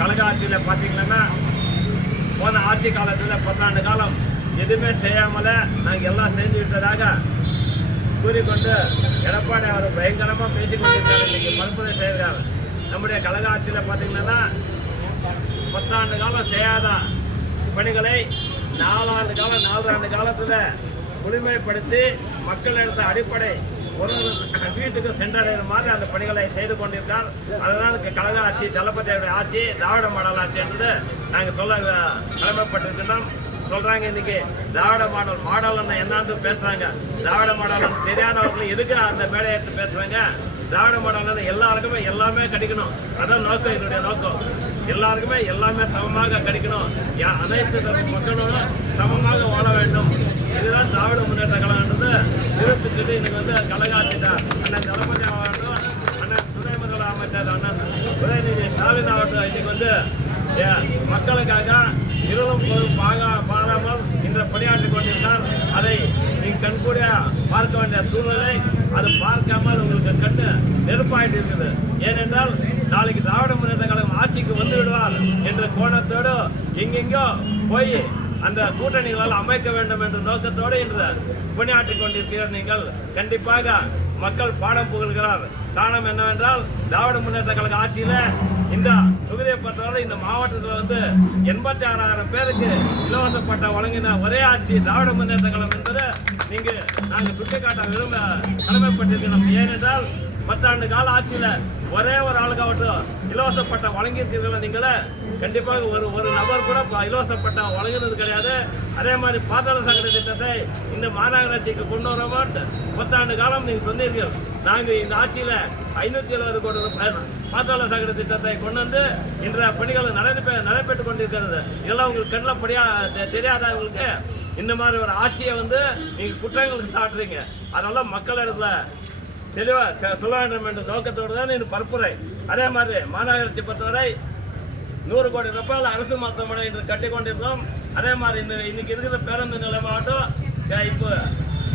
கழக ஆட்சியில் பார்த்தீங்கன்னா போன ஆட்சி காலத்தில் 10 ஆண்டு காலம் எதுவுமே செய்யாமல நாங்கள் எல்லாம் செஞ்சு விட்டதாக கூறிக்கொண்டு எடப்பாடி அவர் பயங்கரமாக பேசிக்கொண்டிருக்காரு. இன்னைக்கு பரப்புரை செய்கிறார். நம்முடைய கழக ஆட்சியில் பார்த்தீங்கன்னா 10 ஆண்டு காலம் செய்யாத பணிகளை 4 ஆண்டு காலத்தில் முழுமைப்படுத்தி மக்கள் எடுத்த அடிப்படை ஒரு வீட்டுக்கு சென்றடைகிற மாதிரி அந்த பணிகளை செய்து கொண்டிருக்கார். அதனால் கழக ஆட்சி, தளபதியுடைய ஆட்சி, திராவிட மாடல் ஆட்சி என்பது நாங்கள் சொல்ல கடமைப்பட்டிருக்கின்றோம். சொல்றாங்க இன்னைக்கு திராவிட மாடல் என்னன்னு பேசுறாங்க. திராவிட மாடல் தெரியாதவர்கள் எதுக்கு அந்த மேடையை எடுத்து பேசுறாங்க? திராவிட மாடல் எல்லாருக்குமே எல்லாமே கிடைக்கணும், அதான் நோக்கம். என்னுடைய நோக்கம் எல்லாருக்குமே எல்லாமே சமமாக கிடைக்கணும், அனைத்து மக்களும் சமமாக வாழ வேண்டும். இதுதான் திராவிட முன்னேற்ற கழகம்ன்றது நிறுத்திட்டு இன்னைக்கு கழக ஆட்சிட்டா அண்ணன் தளபதி ஆகட்டும், அண்ணன் துணை முதலமைச்சர் அண்ணன் உதயநிதி ஸ்டாலின் ஆகட்டும் இன்னைக்கு மக்களுக்காக இருளும் பாராமல் இன்று பணியாற்றிக் கொண்டிருந்தார். அதை நீங்கள் கண்கூடிய பார்க்க வேண்டிய சூழ்நிலை. அது பார்க்காமல் உங்களுக்கு கண்ணு நெருப்பாயிட்டு இருக்குது. ஏனென்றால் நாளைக்கு திராவிட முன்னேற்ற கழகம் ஆட்சிக்கு வந்து விடுவார் என்ற கோணத்தோடு எங்கெங்கோ போய் அந்த கூட்டணிகளால் அமைக்க வேண்டும் என்ற நோக்கத்தோடு இன்று பணியாற்றிக் கொண்டிருக்கிறார். நீங்கள் கண்டிப்பாக மக்கள் பாடம் புகழ்கிறார். காரணம் என்னவென்றால் திராவிட முன்னேற்ற கழக ஆட்சியில இந்த தொகுதியை பொறுத்தவரை இந்த மாவட்டத்தில் 86,000 பேருக்கு இலவச பட்டம் வழங்கின ஒரே ஆட்சி திராவிட முன்னேற்ற கழகம் என்பது நாங்கள் சுட்டிக்காட்ட கடமைப்பட்டிருக்கிறோம். ஏனென்றால் 10 ஆண்டு கால ஆட்சியில் ஒரே ஒரு ஆளுக்காவட்டும் இலவச பட்டம் வழங்கியிருக்கீர்கள். நீங்களே கண்டிப்பாக ஒரு நபர் கூட இலவச பட்டம் வழங்கினது கிடையாது. அதே மாதிரி பாதாள சாக்கடை திட்டத்தை இந்த மாநகராட்சிக்கு கொண்டு வரமாட் 10 ஆண்டு காலம் நீங்கள் சொன்னீர்கள். நாங்கள் இந்த ஆட்சியில் 570 கோடி ரூபாய் பாதாள சாக்கடை திட்டத்தை கொண்டு வந்து இன்ற பணிகள் நடைபெற்றுக் கொண்டிருக்கிறது. இதெல்லாம் உங்களுக்கு கண்ணில் தெரியாதா? உங்களுக்கு இந்த மாதிரி ஒரு ஆட்சியை நீங்கள் குற்றங்களுக்கு சாட்டுறீங்க. அதெல்லாம் மக்கள் இடத்துல தெளிவாக சொல்ல வேண்டும் என்ற நோக்கத்தோடு தான் இந்த பரப்புரை. அதே மாதிரி மாநகராட்சி பொறுத்தவரை 100 கோடி ரூபாயில் அரசு மருத்துவமனை இன்று கட்டி கொண்டிருந்தோம். அதே மாதிரி இன்னைக்கு இருக்கிற பேருந்து நிலையமாகட்டும், இப்போ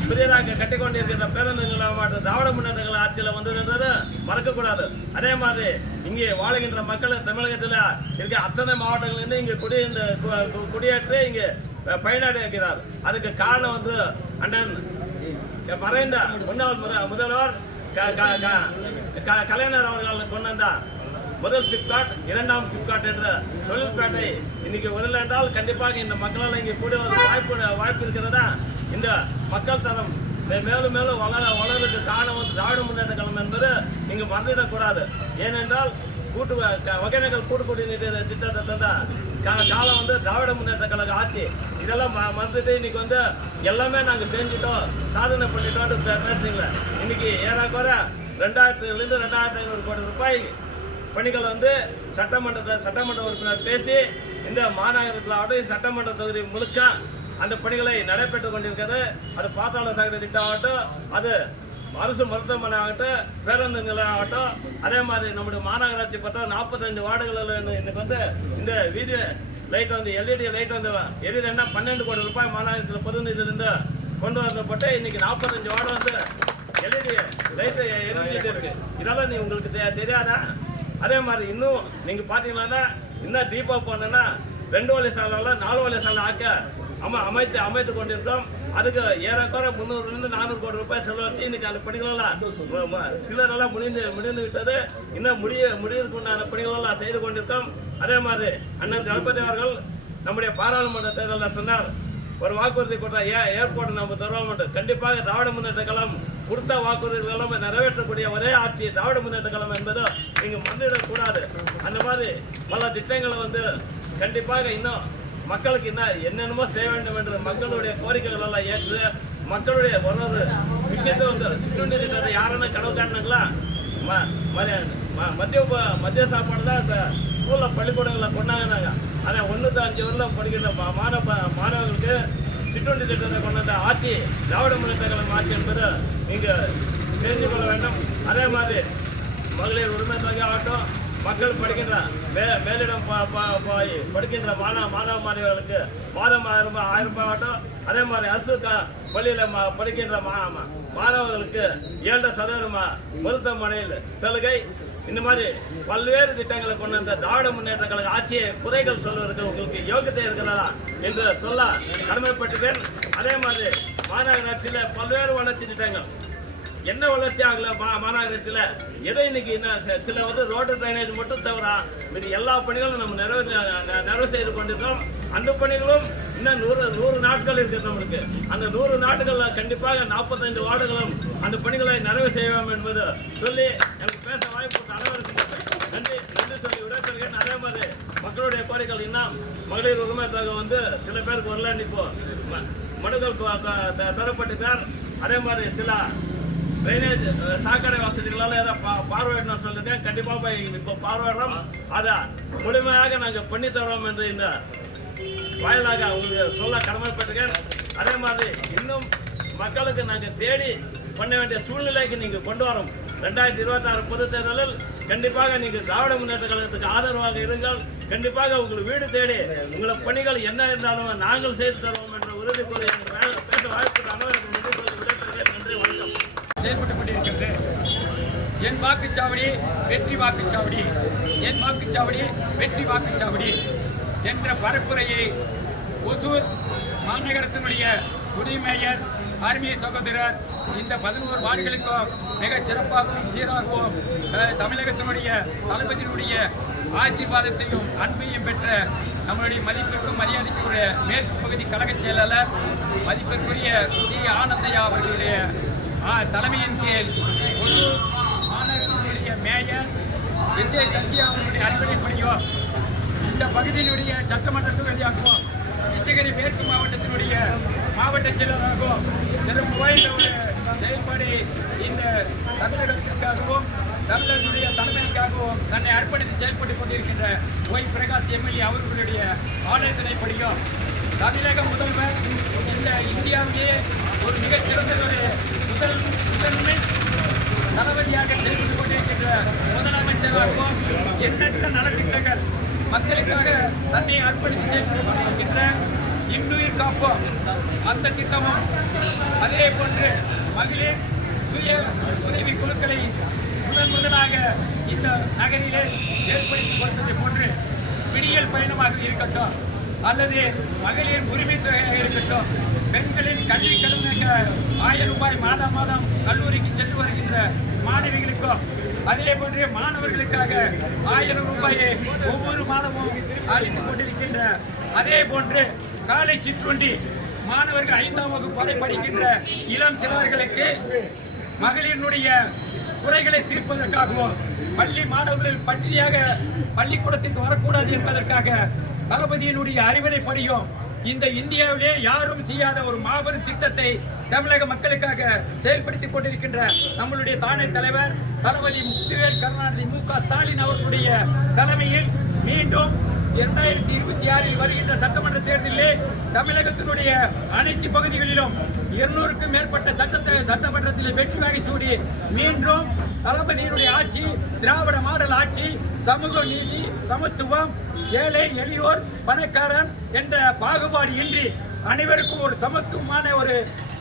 புதியதாக கட்டி கொண்டிருக்கின்ற பேருந்து நிலையமாகட்டும் திராவிட முன்னேற்ற ஆட்சியில் வந்ததுன்றது மறக்கக்கூடாது. அதே மாதிரி இங்கே வாழுகின்ற மக்கள் தமிழகத்தில் இருக்க அத்தனை மாவட்டங்களிலிருந்து இங்கே குடியேற்றி இங்கே பயனடைகிறார். அதுக்கு காரணம் அண்ணன் மறைந்த முன்னாள் முதல்வர் கலைஞர் அவர்கள் கொண்டு வந்தார். முதல் சிப்காட், 2ஆம் சிப்காட் என்ற தொழில்பேட்டை இன்னைக்கு வரல என்றால் கண்டிப்பாக இந்த மக்களால் இங்கே கூட வாய்ப்பு இருக்கிறதா? இந்த மக்கள் தரம் மேலும் மேலும் வளர்றதுக்கு காரணம் திராவிட முன்னேற்ற கழகம் என்பது நீங்க மறந்துவிடக்கூடாது. ஏனென்றால் ஒகேனக்கல் கூட்டு குடிநீர் திட்டத்தை தந்த காலம் திராவிட முன்னேற்ற கழக ஆட்சி. இதெல்லாம் மறந்துட்டு இன்னைக்கு எல்லாமே நாங்கள் செஞ்சுட்டோம், சாதனை பண்ணிட்டோம் பேசுறீங்களா? இன்னைக்கு ஏறக்குறை 2000 2500 கோடி ரூபாய் பணிகள் சட்டமன்ற உறுப்பினர் பேசி இந்த மாநகரத்தில் சட்டமன்ற தொகுதி முழுக்க அந்த பணிகளை நடைபெற்றுக் கொண்டிருக்கிறது. அது பாதாள சாக்கடை திட்டம் ஆகட்டும், அது அரசு மருத்துவமனை ஆகட்டும், பேருந்து நிலையம் ஆகட்டும். அதே மாதிரி நம்முடைய மாநகராட்சி பார்த்தா 45 வார்டுகளில் இன்னைக்கு இந்த வீடியோ லைட் எல்இடி லைட் எரியுதுன்னா 12 கோடி ரூபாய் மாநகராட்சியில் பொது நிதியிலிருந்து கொண்டு வரப்பட்டு இன்னைக்கு 45 வார்டு எல்இடி லைட்டு எரிஞ்சிட்டு இருக்கு. இதெல்லாம் உங்களுக்கு தெரியாதா? அதே மாதிரி இன்னும் நீங்க பாத்தீங்கன்னா இன்னும் டீப்பா போனா 2 வழி சாலையில் 4 வழி சாலை ஆக்க அமைத்து கொண்டிருக்கோம். அதுக்கு ஏறக்குறை 300 400 கோடி ரூபாய் செலவழித்து இன்னைக்கு அந்த பணிகளெல்லாம் சிலரெல்லாம் முடிந்து விட்டது. இன்னும் முடிவுக்கு உண்டான பணிகளெல்லாம் செய்து கொண்டிருக்கோம். அதே மாதிரி அண்ணன் தளபதி அவர்கள் நம்முடைய பாராளுமன்ற தேர்தலில் சொன்னார், ஒரு வாக்குறுதி கொடுத்தா ஏர்போர்ட் நம்ம தருவோம். கண்டிப்பாக திராவிட முன்னேற்ற கழகம் கொடுத்த வாக்குறுதிகளும் நிறைவேற்றக்கூடிய ஒரே ஆட்சி திராவிட முன்னேற்ற கழகம் என்பது நீங்க மறந்துவிடக்கூடாது. அந்த மாதிரி பல திட்டங்களை கண்டிப்பாக இன்னும் மக்களுக்கு என்னென்னமோ செய்ய வேண்டும் என்று மக்களுடைய கோரிக்கைகள் எல்லாம் ஏற்று மக்களுடைய ஒரு விஷயத்தை சிற்றுண்டி திட்டத்தை யாருன்னு கனவு காட்டினாங்களா? மதிய சாப்பாடு தான் இந்த ஸ்கூலில் பள்ளிக்கூடங்களில் கொண்டாங்க. ஆனால் 1 to 5 வரலாம் படிக்கின்ற மாணவர்களுக்கு சிற்றுண்டி திட்டத்தை கொண்டு வந்த ஆட்சி திராவிட முன்னேற்ற கழகம் ஆட்சி என்பது நீங்கள் தெரிந்து கொள்ள வேண்டும். அதே மாதிரி மகளிர் உரிமை தொகை ஆகட்டும், மக்கள் படிக்கின்ற மேலிடம் படிக்கின்ற மாணவ மாணவிகளுக்கு மாதம் 1000 ரூபாய் ஆகட்டும். அதே மாதிரி அரசு பள்ளியில் படிக்கின்ற மாணவர்களுக்கு 7% மருத்துவமனையில் சலுகை. இந்த மாதிரி பல்வேறு திட்டங்களை கொண்டு வந்த திராவிட முன்னேற்ற கழக ஆட்சியை குறைகள் சொல்வதற்கு உங்களுக்கு யோகியத்தை இருக்கிறதா என்று சொல்ல கடமைப்பட்டுவேன். அதே மாதிரி மாநகராட்சியில் பல்வேறு வளர்ச்சி திட்டங்கள் என்ன வளர்ச்சி ஆகல மாநகராட்சியில் எதை இன்னைக்கு சில ரோடு ட்ரைனேஜ் மட்டும் தவிர மீது எல்லா பணிகளும் நம்ம நிறைவு செய்து கொண்டிருக்கோம். அந்த பணிகளும் இன்னும் 100 நாட்கள் இருக்குது நம்மளுக்கு. அந்த 100 நாட்களில் கண்டிப்பாக 45 வார்டுகளும் அந்த பணிகளை நிறைவு செய்வோம் என்பது சொல்லி எனக்கு பேச வாய்ப்பு அனைவருக்கும் நன்றி சொல்லி விடைபெறுகிறேன். அதே மாதிரி மக்களுடைய கோரிக்கைகள் இன்னும் மகளிர் உரிமை தொகை சில பேருக்கு வரல, இப்போ மனுக்கள் தரப்பட்டிருக்கார். அதே மாதிரி சில ட்ரைனேஜ் சாக்கடை வசதிகளால் ஏதோ பார்வையிடணும்னு சொல்லியிருக்கேன். கண்டிப்பாக போய் இப்போ பார்வையிடறோம். அதை முழுமையாக நாங்கள் பண்ணித்தரோம் என்று இந்த வாயிலாக உங்களுக்கு சொல்ல கடமைப்பட்டிருக்கேன். அதே மாதிரி இன்னும் மக்களுக்கு நாங்கள் தேடி பண்ண வேண்டிய சூழ்நிலைக்கு நீங்கள் கொண்டு வரோம். 2026 பொதுத் தேர்தலில் கண்டிப்பாக நீங்கள் திராவிட முன்னேற்ற கழகத்துக்கு ஆதரவாக இருங்கள். கண்டிப்பாக உங்களுக்கு வீடு தேடி உங்களை பணிகள் என்ன இருந்தாலும் நாங்கள் செய்து தருவோம் என்ற உறுதி கூறி பேச வாய்ப்பு அனைவருக்கும் நன்றி சொல்லி விடைபெறுகிறேன். நன்றி, வணக்கம். செயல்பட்டுக் கொண்டிருக்கின்றது. என் வாக்குச்சாவடி வெற்றி வாக்குச்சாவடி, என் வாக்குச்சாவடி வெற்றி வாக்குச்சாவடி என்ற பரப்புரையை ஒசூர் மாநகரத்தினுடைய துணை மேயர் ஆர்மிய சகோதரர் இந்த 11 வார்டுகளுக்கும் மிகச் சிறப்பாகவும் சீராகவும் தமிழகத்தினுடைய தளபதியினுடைய ஆசீர்வாதத்தையும் அன்பையும் பெற்ற நம்மளுடைய மதிப்பிற்கும் மரியாதைக்குரிய மேற்கு பகுதி கழக செயலாளர் மதிப்பிற்குரிய சி ஆனந்தையா அவர்களுடைய தலைமையின் கீழ் ஒசூர் மாநகரத்தினுடைய மேயர் விஜய் சத்யா அவர்களுடைய அறிவுரைப்படியும் இந்த பகுதியினுடைய சட்டமன்ற தொகுதியாகவும் கிருஷ்ணகிரி மேற்கு மாவட்டத்தினுடைய மாவட்ட செயலராகவும் சிறப்பு ஒரு செயல்பாடு இந்த தமிழகத்திற்காகவும் தமிழர்களுடைய தலைமைக்காகவும் தன்னை அர்ப்பணித்து செயல்பட்டுக் கொண்டிருக்கின்ற ஒய் பிரகாஷ் எம்எல்ஏ அவர்களுடைய ஆலோசனைப்படியும் தமிழக முதல்வர் இந்த இந்தியாவிலேயே ஒரு மிகச்சிறந்த ஒரு முதன்மை தளபதியாக செயல்பட்டுக் கொண்டிருக்கின்ற முதலமைச்சராகவும் எண்ணற்ற நலத்திட்டங்கள் மக்களுக்காக தன்னை அர்ப்பணித்து செயல்பட்டுக் கொண்டிருக்கின்ற இன்னுயிர் காப்போம் அந்த திட்டமும், அதே போன்று மகளிர் சுய உதவி குழுக்களை முதலாக இந்த நகரிலே ஏற்படுத்திக் கொடுத்ததை போன்று விடியல் பயணமாக இருக்கட்டும் அல்லது மகளிர் உரிமை தொகையாக இருக்கட்டும், பெண்களின் கல்வி கடனுக்கு 1000 ரூபாய் மாதம் கல்லூரிக்கு சென்று வருகின்ற மாணவிகளுக்கும், அதே போன்று மாணவர்களுக்காக 1000 ரூபாயை ஒவ்வொரு மாதமும் அளித்துக் கொண்டிருக்கின்ற, அதே போன்று காலை சிற்றுண்டி மாணவர்கள் 5ஆம் வகுப்பு வரை படிக்கின்ற இளம் சிறார்களுக்கு மகளிரினுடைய குறைகளை தீர்ப்பதற்காகவும் பள்ளி மாணவர்கள் பட்டினியாக பள்ளிக்கூடத்திற்கு வரக்கூடாது என்பதற்காக தளபதியினுடைய அறிவுரைப்படியும் இந்த இந்தியாவிலே யாரும் செய்யாத ஒரு மாபெரும் திட்டத்தை தமிழக மக்களுக்காக செயல்படுத்திக் கொண்டிருக்கின்ற நம்மளுடைய தாணை தலைவர் தளபதி முத்துவேல் கருணாநிதி மு.க. ஸ்டாலின் அவர்களுடைய தலைமையில் மீண்டும் 2026 வருகின்ற சட்டமன்ற தேர்தலிலே தமிழகத்தினுடைய அனைத்து பகுதிகளிலும் 200க்கும் மேற்பட்ட சட்டமன்றத்தில் வெற்றி வாகை சூடி மீண்டும் தளபதியினுடைய ஆட்சி திராவிட மாடல் ஆட்சி, சமூக நீதி, சமத்துவம், ஏழை எளியோர் பணக்காரன் என்ற பாகுபாடு இன்றி அனைவருக்கும் ஒரு சமத்துவமான ஒரு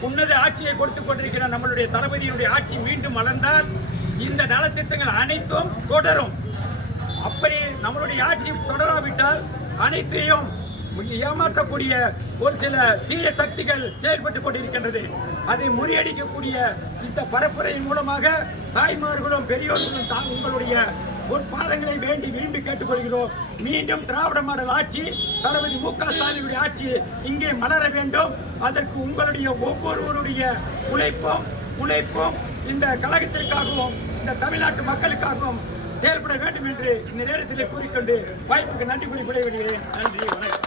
உன்னத ஆட்சியை கொடுத்துக் கொண்டிருக்கிற நம்மளுடைய தளபதியினுடைய ஆட்சி மீண்டும் வளர்ந்தால் இந்த நலத்திட்டங்கள் அனைத்தும் தொடரும். அப்படி நம்மளுடைய ஆட்சி தொடராவிட்டால் அனைத்தையும் ஏமாற்றக்கூடிய ஒரு சில தீய சக்திகள் செயல்பட்டுக் கொண்டிருக்கின்றது. அதை முறியடிக்கக்கூடிய இந்த பரப்புரையின் மூலமாக தாய்மார்களும் பெரியோர்களும் உங்களுடைய பாதங்களை வேண்டி விரும்பி கேட்டுக்கொள்கிறோம். மீண்டும் திராவிட மாடல் ஆட்சி, தளபதி மு.க. ஸ்டாலினுடைய ஆட்சி இங்கே மலர வேண்டும். அதற்கு உங்களுடைய ஒவ்வொருவருடைய உழைப்பும் இந்த கழகத்திற்காகவும் இந்த தமிழ்நாட்டு மக்களுக்காகவும் செயல்பட வேண்டும் என்று இந்த நேரத்தில் கூறிக்கொண்டு வாய்ப்புக்கு நன்றி கூறி விடைபெறுகிறேன். நன்றி, வணக்கம்.